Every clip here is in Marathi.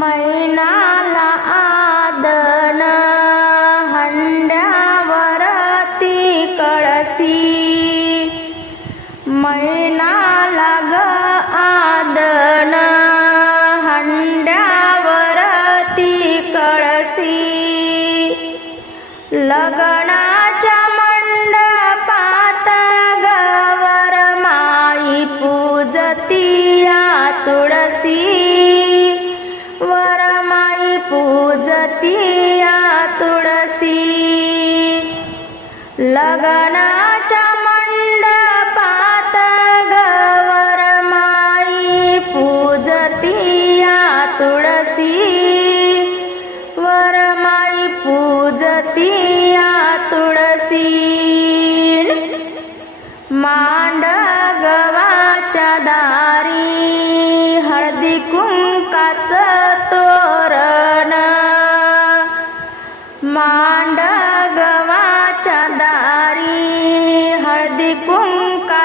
मैनाला आदन हंड्यावरती कळसी. मैनाला ग आदन हंड्यावरती कळसी. लग्नाच्या लग्नाच्या मंडपात गवर माई पूजतिया तुळसी. वरमाई पूजतिया तुळसी. मांड गवाच्या दारी हळदी कुंकाच तोर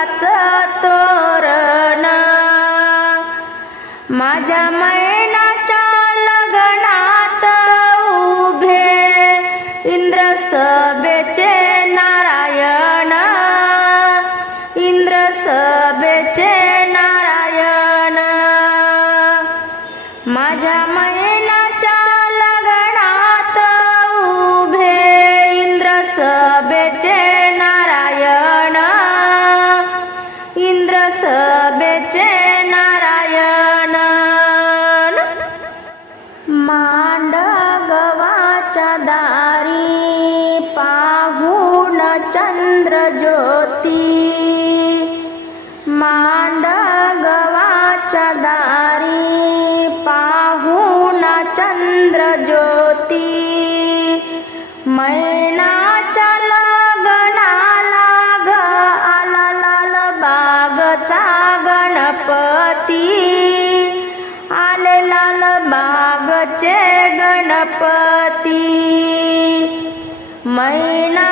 फुलाच तोरण. माझ्या मैनाच्या लग्नात उभे इंद्र सभेचे नारायण. इंद्र सभेचे नारायण. माझ्या मै वारी पाहून चंद्र ज्योती मांड गवाच्या दारी पाहून चंद्र मैना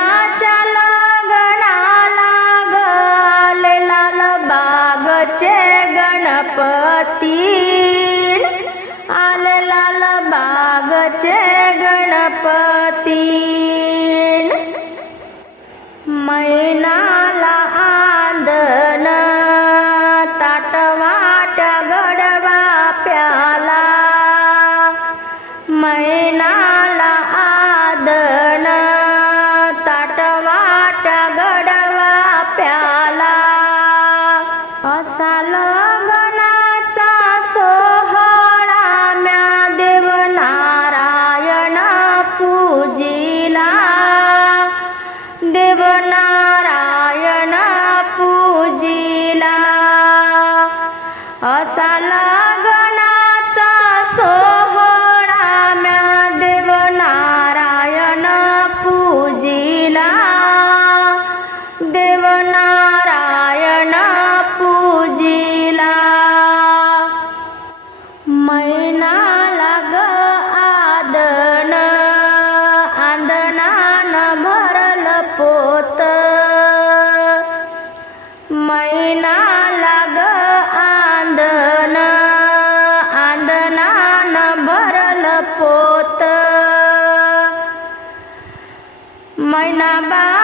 না বা